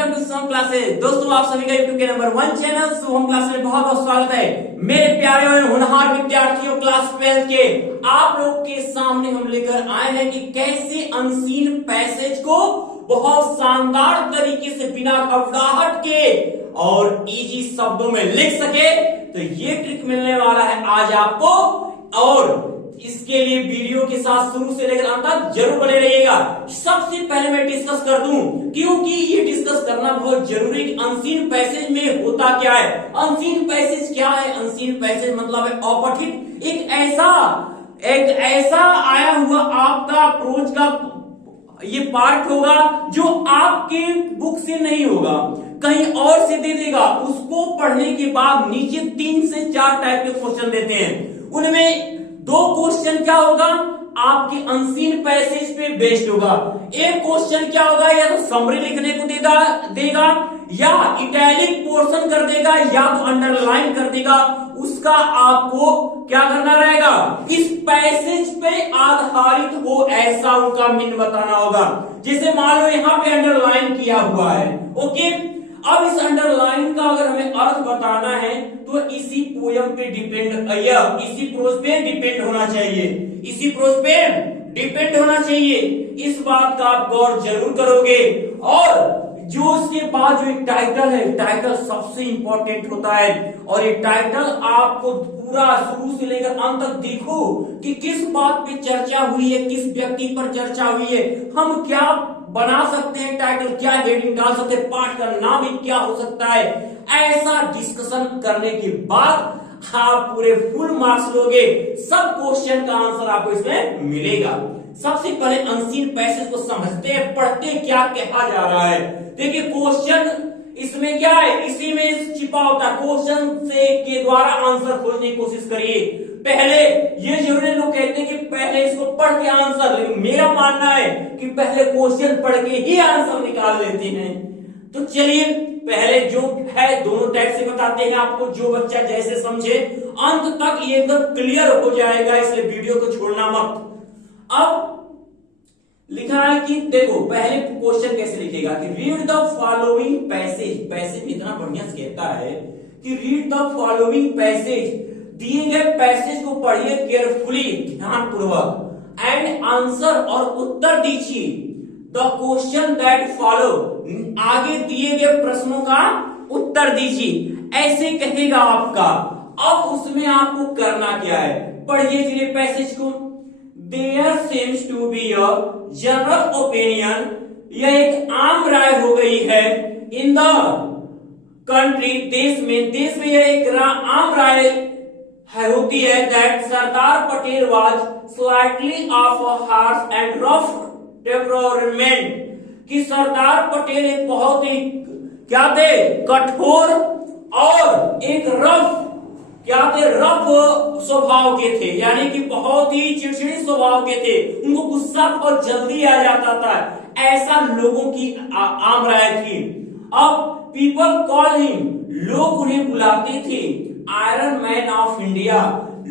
Welcome to Shubham classes. दोस्तों आप सभी का यूट्यूब के नंबर 1 चैनल शुभम क्लासेस में बहुत बहुत स्वागत है। मेरे प्यारे और होनहार विद्यार्थियों क्लास 12 के आप लोग के सामने हम लेकर आए हैं कि कैसे अनसीन पैसेज को बहुत शानदार तरीके से बिना घबराहट के और इजी शब्दों में लिख सके। तो ये ट्रिक मिलने वाला है आज आपको और इसके लिए वीडियो के साथ शुरू से लेकर अंत तक जरूर बने रहिएगा। सबसे पहले मैं डिस्कस कर दूं क्योंकि ये डिस्कस करना बहुत जरूरी है कि अनसीन पैसेज में होता क्या है। अनसीन पैसेज क्या है? अनसीन पैसेज मतलब है अपठित एक ऐसा आया हुआ आपका प्रोज का ये पार्ट होगा जो आपके बुक से नहीं होगा, कहीं और से दे देगा। उसको पढ़ने के बाद नीचे 3 से 4 टाइप के क्वेश्चन देते हैं। उनमें 2 क्वेश्चन क्या होगा आपके अनसीन पैसेज पे बेस्ड होगा। एक क्वेश्चन क्या होगा, या तो समरी लिखने को देगा या इटैलिक पोर्शन कर देगा या तो अंडरलाइन कर देगा। उसका आपको क्या करना रहेगा, इस पैसेज पे आधारित हो ऐसा उनका मीन बताना होगा। जैसे मान लो यहाँ पे अंडरलाइन किया हुआ है, ओके। अब इस अंडरलाइन का अगर हमें अर्थ बताना है तो इसी पोयम पे डिपेंड या इसी प्रोज पे डिपेंड होना चाहिए, इसी प्रोज पे डिपेंड होना चाहिए। इस बात का आप गौर जरूर करोगे। और जो इसके बाद जो एक टाइटल है, टाइटल सबसे इंपॉर्टेंट होता है और ये टाइटल आपको पूरा शुरू से लेकर अंत तक देखो कि किस बात पे चर्चा हुई है, किस व्यक्ति पर चर्चा हुई है, हम क्या बना सकते हैं, टाइटल क्या हेडिंग डाल सकते हैं, पाठ का नाम ही क्या हो सकता है। ऐसा डिस्कशन करने के बाद आप पूरे फुल मार्क्स लोगे, सब क्वेश्चन का आंसर आपको इसमें मिलेगा। सबसे पहले अनसीन पैसेज को समझते हैं, पढ़ते क्या कहा जा रहा है। देखिए क्वेश्चन इसमें क्या है, इसी में छिपा होता है। क्वेश्चन से के द्वारा आंसर खोजने की कोशिश करिए। पहले ये जरूरी लोग कहते हैं कि पहले इसको पढ़ के आंसर, लेकिन मेरा मानना है कि पहले क्वेश्चन पढ़ के ही आंसर निकाल लेते हैं। तो चलिए पहले जो है दोनों टाइप से बताते हैं आपको, जो बच्चा जैसे समझे अंत तक ये एकदम क्लियर हो जाएगा, इसलिए वीडियो को छोड़ना मत। अब लिखा है कि देखो पहले क्वेश्चन कैसे लिखेगा कि read the following passage. Passage में इतना बढ़िया से कहता है कि रीड द फॉलोइंग पैसेज, दिए गए पैसेज को पढ़िए केयरफुली, ध्यानपूर्वक, एंड आंसर और उत्तर दीजिए द क्वेश्चन दैट फॉलो, आगे दिए गए प्रश्नों का उत्तर दीजिए, ऐसे कहेगा आपका। अब उसमें आपको करना क्या है, पढ़िए चलिए पैसेज को। There seems to be a general opinion, यह एक आम राय हो गई है in the country, देश में यह एक आम राय होती है that Sardar Patel was slightly of a harsh and rough temperament, कि सरदार पटेल एक बहुत ही क्या थे, कठोर और एक रफ स्वभाव के थे, यानी कि बहुत ही चिड़चिड़ी स्वभाव के थे। उनको गुस्सा बहुत जल्दी आ जाता था, ऐसा लोगों की आम राय थी। अब पीपल कॉल हिम, लोग उन्हें बुलाते थे आयरन मैन ऑफ इंडिया,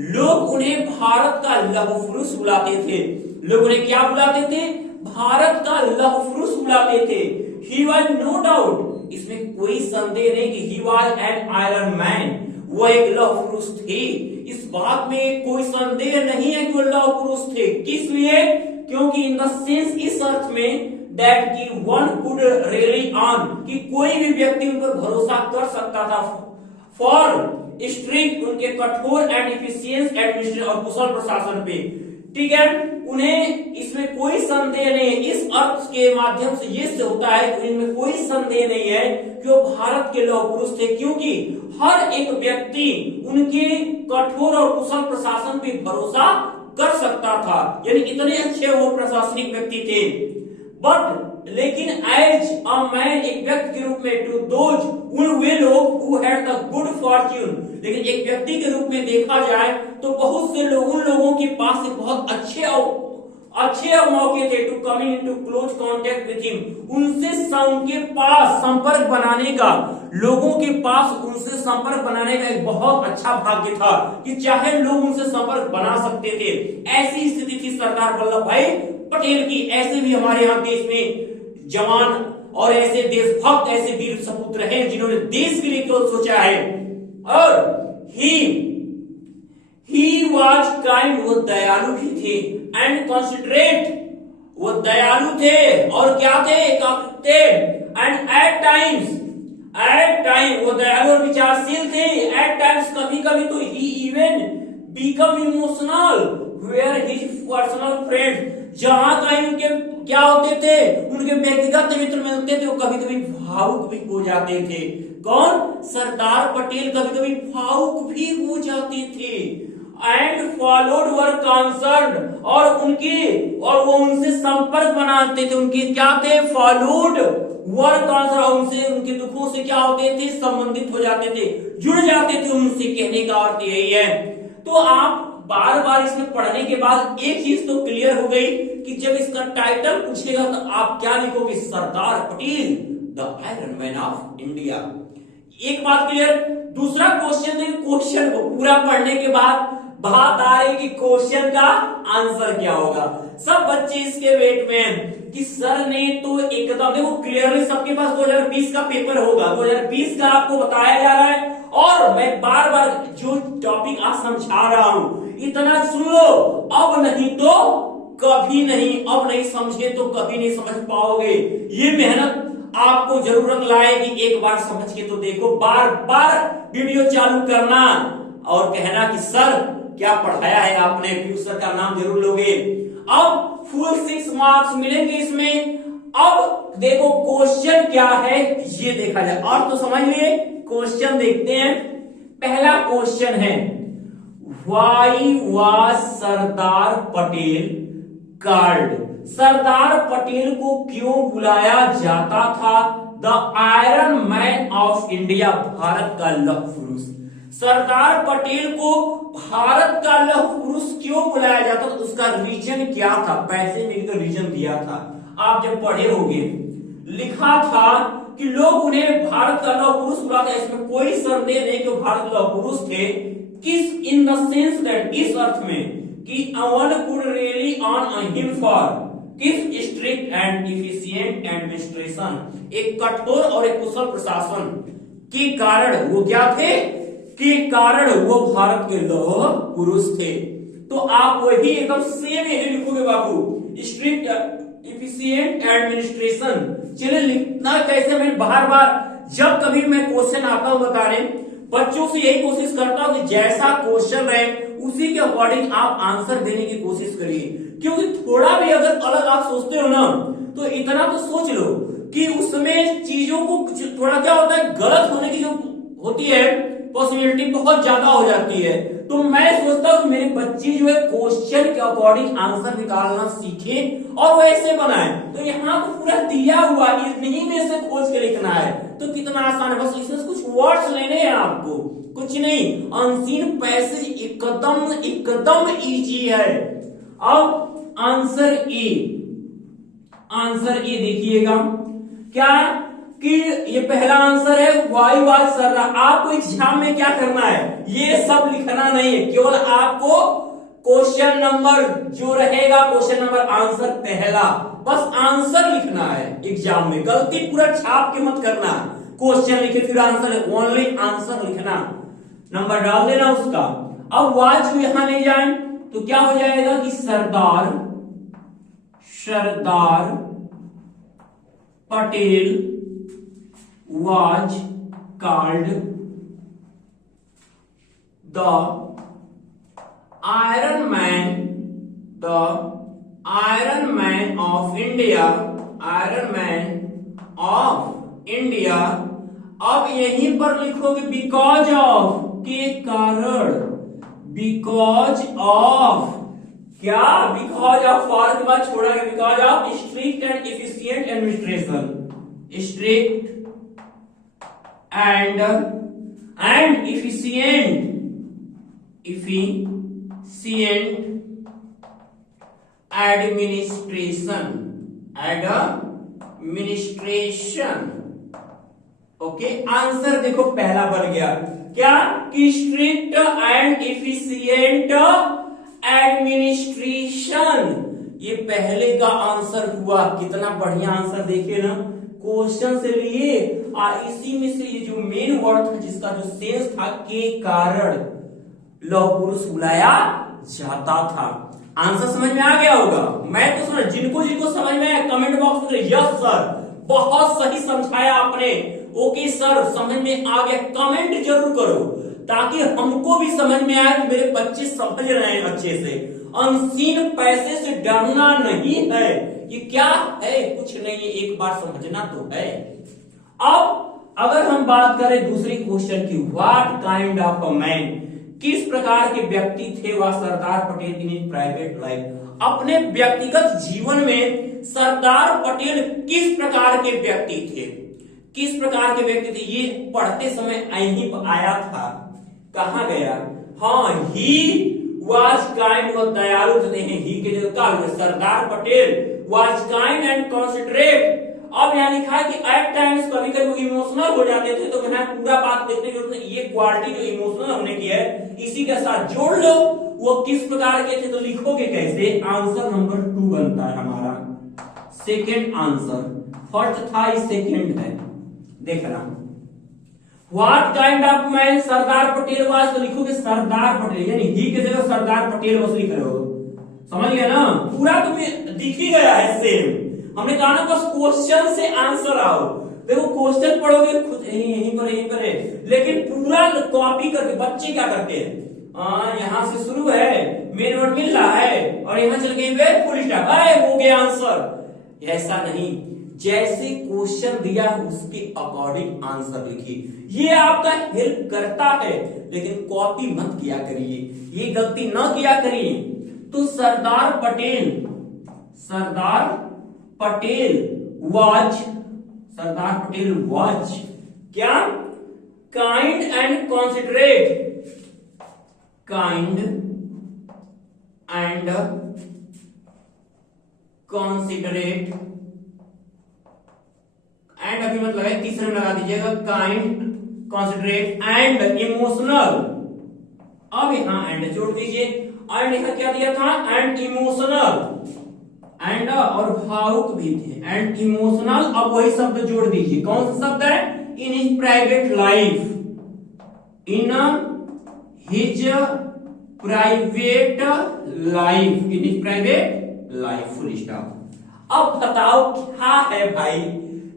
लोग उन्हें भारत का लौह पुरुष बुलाते थे। लोग उन्हें क्या बुलाते थे, भारत का लौह पुरुष बुलाते थे। ही वॉज नो डाउट, इसमें कोई संदेह नहीं कि he was an iron man, वो एक लौह पुरुष थे। इस बात में कोई संदेह नहीं है कि वो लौह पुरुष थे। किस लिए? क्योंकि इन द सेंस, इस अर्थ में, दैट की वन कुड रियली ऑन, कि कोई भी व्यक्ति उन पर भरोसा कर सकता था। फॉर स्ट्रिक्ट, उनके कठोर एंड इफिशिएंट एडमिनिस्ट्रेशन और कुशल प्रशासन पे, ठीक है, उन्हें इसमें कोई संदेह नहीं है। इस अर्थ के माध्यम से ये होता है कि इनमें कोई संदेह नहीं है कि वो भारत के लौह पुरुष थे, क्योंकि हर एक व्यक्ति उनके कठोर और कुशल प्रशासन पे भरोसा कर सकता था, यानी इतने अच्छे वो प्रशासनिक व्यक्ति थे। बट लेकिन एज अ मैन, एक व्यक्ति के रूप में, टू दोज, वे लोग who had the good Fortune, लेकिन एक व्यक्ति के रूप में देखा जाए तो बहुत से लोग, उन लोगों के पास से बहुत अच्छे मौके थे to coming into close contact with him, उनके पास संपर्क बनाने का, लोगों के पास उनसे संपर्क बनाने का एक बहुत अच्छा भाग्य था कि चाहे लोग उनसे संपर्क बना सकते थे। ऐसी स्थिति थी सरदार वल्लभ भाई पटेल की। ऐसे भी हमारे यहाँ देश में जवान और ऐसे देशभक्त, ऐसे वीर सपूत रहे जिन्होंने देश के लिए केवल सोचा है। और ही वॉज काइंड, वो दयालु भी थे, एंड कंसिडरेट, वो दयालु थे और क्या थे, एंड एट टाइम वो दयालु और विचारशील थे। एट टाइम्स कभी कभी तो ही even become emotional where his personal friends, जहां कहीं उनके क्या होते थे, उनके व्यक्तिगत मित्र मिलते थे, वो कभी कभी भावुक भी हो जाते थे। कौन? सरदार पटेल कभी कभी भावुक भी हो जाते थे। एंड फॉलोड वर कंसर्न, और वो उनसे संपर्क बनाते थे, उनके क्या थे, फॉलोड वर कंसर्न, उनसे उनके दुखों से क्या होते थे, संबंधित हो जाते थे, जुड़ जाते थे उनसे। कहने का अर्थ यही है। तो आप बार बार इसमें पढ़ने के बाद एक चीज तो क्लियर हो गई कि जब इसका टाइटल पूछेगा तो आप क्या लिखोगे, Sardar Patel the iron man of India. एक बात क्लियर। दूसरा क्वेश्चन, क्वेश्चन को पूरा पढ़ने के बाद बात आ रही कि क्वेश्चन का आंसर क्या होगा। सब बच्चे इसके वेट में हैं कि सर ने तो एकदम देखो क्लियरली सबके पास 2020 का पेपर होगा, 2020 का आपको बताया जा रहा है, और मैं बार बार जो टॉपिक आज समझा रहा हूं इतना सुन लो, अब नहीं तो कभी नहीं, अब नहीं समझे तो कभी नहीं समझ पाओगे। ये मेहनत आपको जरूरत लाएगी, एक बार समझ के तो देखो, बार बार वीडियो चालू करना और कहना कि सर क्या पढ़ाया है आपने, फिर सर का नाम जरूर लोगे। अब फुल 6 मार्क्स मिलेंगे इसमें। अब देखो क्वेश्चन क्या है ये देखा जाए, और तो समझ लिए। क्वेश्चन देखते हैं। पहला क्वेश्चन है, why was Sardar Patel called, Sardar Patel को क्यों बुलाया जाता था the iron man of India, Bharat का लौह पुरुष। सरदार पटेल को भारत का लौह पुरुष क्यों बुलाया जाता था, उसका रीजन क्या था, पैसे में तो रीजन दिया था, आप जब पढ़े होंगे, लिखा था कि लोग उन्हें भारत का लौह पुरुष बुलाते, इसमें कोई संदेह नहीं कि भारत लौह पुरुष थे। किस, इन द सेंस दैट, इस अर्थ में कि one could really on him for किस, स्ट्रिक्ट एंड इफिशिएंट एडमिनिस्ट्रेशन, एक कठोर और एक कुशल प्रशासन के कारण वो क्या थे, के कारण वो भारत के लौह पुरुष थे। तो आप वही एकदम सेम यही लिखोगे बाबू, स्ट्रिक्ट इफिशिएंट एडमिनिस्ट्रेशन। चलिए लिखना कैसे, मैं बार बार जब कभी मैं क्वेश्चन आता हूं बताने, बच्चों से यही कोशिश करता हूं कि जैसा क्वेश्चन रहे उसी के अकॉर्डिंग आप आंसर देने की कोशिश करिए, क्योंकि थोड़ा भी अगर अलग आप सोचते हो ना, तो इतना तो सोच लो कि उसमें चीजों को थोड़ा क्या होता है, गलत होने की जो होती है पॉसिबिलिटी बहुत ज्यादा हो जाती है। तो मैं सोचता हूं कि मेरे बच्चे जो है क्वेश्चन के अकॉर्डिंग आंसर निकालना सीखे और वैसे बनाए। तो यहाँ तो पूरा दिया हुआ, इन्हीं में से खोज के लिखना है, तो कितना आसान है, बस इसमें कुछ वर्ड्स लेने हैं आपको, कुछ नहीं। अनसीन पैसेज एकदम इजी है। अब आंसर ए देखिएगा क्या कि ये पहला आंसर है, वाई वाज सर। आपको एग्जाम में क्या करना है, ये सब लिखना नहीं है, केवल आपको क्वेश्चन नंबर जो रहेगा, क्वेश्चन नंबर आंसर पहला, बस आंसर लिखना है एग्जाम में। गलती पूरा छाप के मत करना, क्वेश्चन लिखे फिर आंसर, ओनली आंसर लिखना, नंबर डाल देना उसका। अब वाज को यहां ले जाएं तो क्या हो जाएगा कि Sardar Patel was called the Iron Man of India, Iron Man of India। अब यहीं पर लिखोगे बिकॉज ऑफ, के कारण, बिकॉज ऑफ क्या, बिकॉज ऑफ, फॉर के बाद छोड़ा गया, because of strict and efficient administration, strict and efficient administration। Okay, answer देखो पहला बन गया क्या कि स्ट्रिक्ट एंड इफिशिएंट एडमिनिस्ट्रेशन, ये पहले का आंसर हुआ। कितना बढ़िया आंसर देखिए ना, क्वेश्चन से लिए और इसी में से ये जो मेन वर्ड था जिसका जो सेंस था के कारण लौह पुरुष बुलाया जाता था। आंसर समझ में आ गया होगा? मैं तो समझ, जिनको जिनको समझ में आया कमेंट बॉक्स में यस सर बहुत सही समझाया आपने, ओके सर समझ में आ गया, कमेंट जरूर करो ताकि हमको भी समझ में आए कि मेरे बच्चे समझ रहे हैं अच्छे से। अनसीन पैसे से डरना नहीं है, ये क्या है? कुछ नहीं है, एक बार समझना तो है। अब अगर हम बात करें दूसरे क्वेश्चन की, what kind of a man, किस प्रकार के व्यक्ति थे वह Sardar Patel in his private life, अपने व्यक्तिगत जीवन में सरदार पटेल किस प्रकार के व्यक्ति थे, किस प्रकार के व्यक्ति थे? ये पढ़ते समय यहीं आया था, कहा गया? हाँ, ही वाज काइंड व दयालु थे, ही के जगह का Sardar Patel was kind and considerate. अब यहाँ लिखा है कि एट टाइम्स कभी कभी वो इमोशनल हो जाते थे, तो मैंने पूरा बात देखने की ये क्वालिटी जो इमोशनल हमने की है इसी के साथ जोड़ लो, वो किस प्रकार के थे तो लिखोगे कैसे? आंसर नंबर 2 बनता है हमारा, सेकेंड आंसर। फर्स्ट था, इस सेकेंड है, देखना। What kind of man Sardar Patel was, तो लिखोगे सरदार पटेल, यानी ही के जगह सरदार पटेल बस लिख रहे हो, समझ गया ना? पूरा तुम्हें दिख ही गया है सेम। हमने कहा ना बस क्वेश्चन से आंसर आओ, देखो क्वेश्चन पढ़ोगे खुद यहीं पर है, लेकिन पूरा कॉपी करके बच्चे क्या करते हैं, यहाँ से शुरू है, मेन वर्ड मिल रहा है और यहाँ चल गए फुल स्टॉप, हो गया आंसर। ऐसा नहीं, जैसे क्वेश्चन दिया उसके अकॉर्डिंग आंसर लिखिए, ये आपका हेल्प करता है, लेकिन कॉपी मत किया करिए, ये गलती न किया करिए। तो सरदार पटेल वाज क्या? Kind and considerate, kind and considerate, and अभी मत लगाए, तीसरे में लगा दीजिएगा, काइंड कंसिडरेट एंड इमोशनल। अब यहां एंड जोड़ दीजिए, एंड यहां क्या दिया था? एंड इमोशनल, एंड और भावुक भी थे, एंड इमोशनल। अब वही शब्द जोड़ दीजिए, कौन सा शब्द है? इन हिज प्राइवेट लाइफ, इन हिज प्राइवेट लाइफ, इन his private life, full stop. अब बताओ क्या है भाई,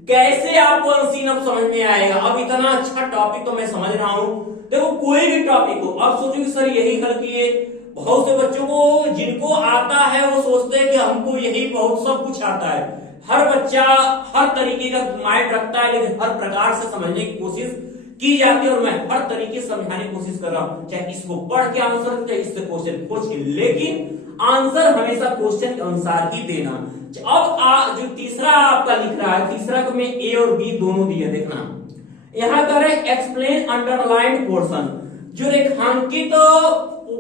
कैसे आपको अनसीन अब समझ में आएगा? अब इतना अच्छा टॉपिक तो मैं समझ रहा हूं, देखो कोई भी टॉपिक हो, अब सोचो कि सर यही हल किए। बहुत से बच्चों को जिनको आता है वो सोचते हैं कि हमको यही बहुत सब कुछ आता है। हर बच्चा हर तरीके का माइंड रखता है, लेकिन हर प्रकार से समझने की कोशिश की जाती है, और मैं हर तरीके से समझाने की कोशिश कर रहा हूं, चाहे इसको पढ़ के आंसर, चाहे इससे क्वेश्चन खोज के, लेकिन आंसर हमेशा क्वेश्चन के अनुसार ही देना। अब जो तीसरा आपका लिख रहा है, तीसरा को मैं ए और बी दोनों दिया, देखना यहां कर एक्सप्लेन अंडरलाइंड पोर्शन, जो रेखांकित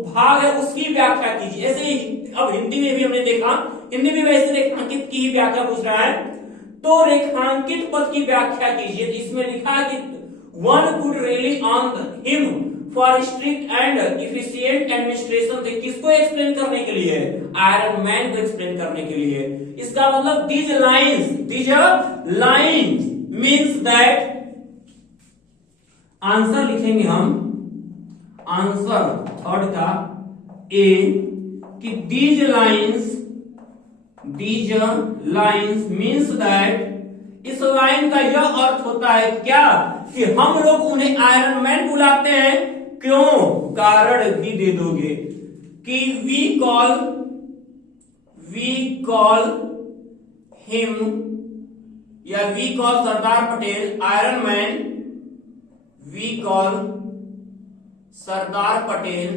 भाग है उसकी व्याख्या कीजिए। ऐसे ही अब हिंदी में भी हमने देखा, हिंदी में वैसे रेखांकित की व्याख्या पूछ रहा है, तो रेखांकित पद की व्याख्या कीजिए। तो इसमें लिखा है कि one could really on him for strict and efficient administration, किसको एक्सप्लेन करने के लिए? आयरन मैन को एक्सप्लेन करने के लिए। इसका मतलब these lines means that, answer लिखेंगे हम, आंसर थर्ड का ए, कि दीज लाइन्स मीन्स दैट, इस लाइन का यह अर्थ होता है क्या कि हम लोग उन्हें आयरन मैन बुलाते हैं, क्यों? कारण भी दे दोगे कि वी कॉल हिम, या we call Sardar Patel iron man, we call Sardar Patel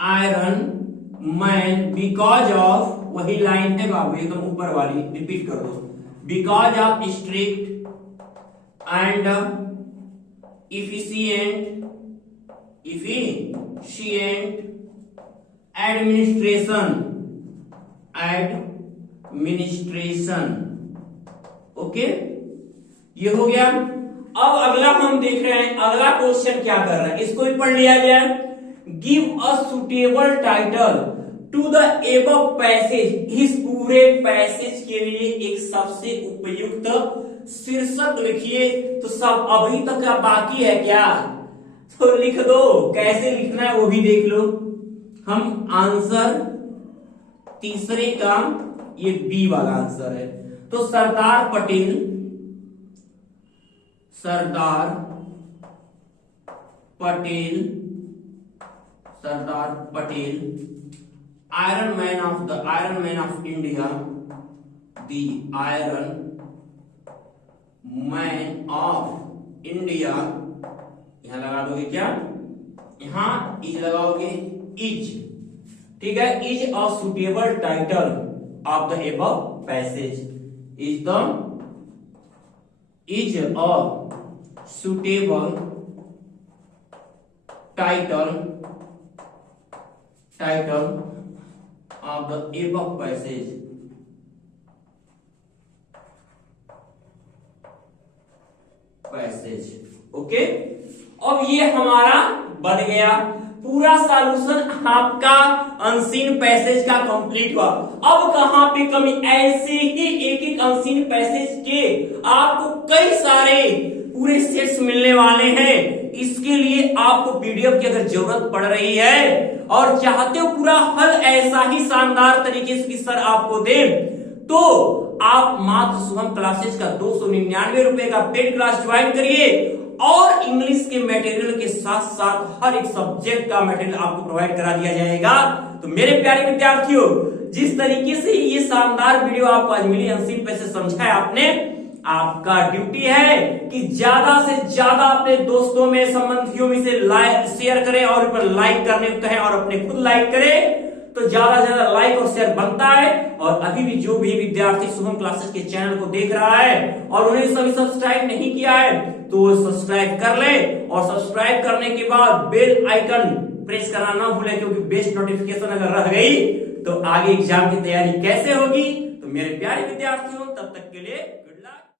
iron man because of, वही लाइन है बाबू एकदम ऊपर वाली, रिपीट कर दो, because of strict and efficient administration. Okay, ये हो गया। अब अगला हम देख रहे हैं, अगला क्वेश्चन क्या कर रहा है, इसको भी पढ़ लिया गया। Give a suitable title to the above passage. इस पूरे पैसेज के लिए एक सबसे उपयुक्त शीर्षक लिखिए। तो सब अभी तक का बाकी है क्या, तो लिख दो। कैसे लिखना है वो भी देख लो। हम आंसर तीसरे का, ये बी वाला आंसर है। तो Sardar Patel, Sardar Patel, Sardar Patel, iron man of India, the iron man of India. यहां लगा दोगे क्या, यहां इज लगाओगे, इज, ठीक है। Is a suitable title of the above passage. Is a suitable title of the above passage. Okay, अब ये हमारा बन गया पूरा सॉल्यूशन आपका अनसीन पैसेज का कंप्लीट हुआ। अब कहां पे कमी, ऐसे ही एक एक अनसीन पैसेज के आपको कई सारे पूरे सेट्स मिलने वाले हैं। इसके लिए आपको पीडीएफ की अगर जरूरत पड़ रही है और चाहते हो पूरा हल ऐसा ही शानदार तरीके से सर आपको दे, तो आप मात्र शुभम क्लासेस का 299 रुपए का पेड क्लास ज्वाइन करिए और इंग्लिश के मटेरियल के साथ साथ हर एक सब्जेक्ट का मटेरियल आपको प्रोवाइड करा दिया जाएगा। तो मेरे प्यारे विद्यार्थियों, जिस तरीके से ये शानदार वीडियो आपको आज मिली, अनसीन पैसेज समझा है आपने, आपका ड्यूटी है कि ज्यादा से ज्यादा अपने दोस्तों में, संबंधियों में से शेयर करें और ऊपर लाइक करने को कहें और अपने खुद लाइक करें, तो ज्यादा से ज्यादा लाइक और शेयर बनता है। और अभी भी जो भी विद्यार्थी शुभम क्लासेस के चैनल को देख रहा है और उन्हें सभी सब्सक्राइब नहीं किया है, तो सब्सक्राइब कर ले और सब्सक्राइब करने के बाद बेल आइकन प्रेस करना ना भूले, क्योंकि बेस्ट नोटिफिकेशन अगर रह गई तो आगे एग्जाम की तैयारी कैसे होगी। तो मेरे प्यारे विद्यार्थियों, तब तक के लिए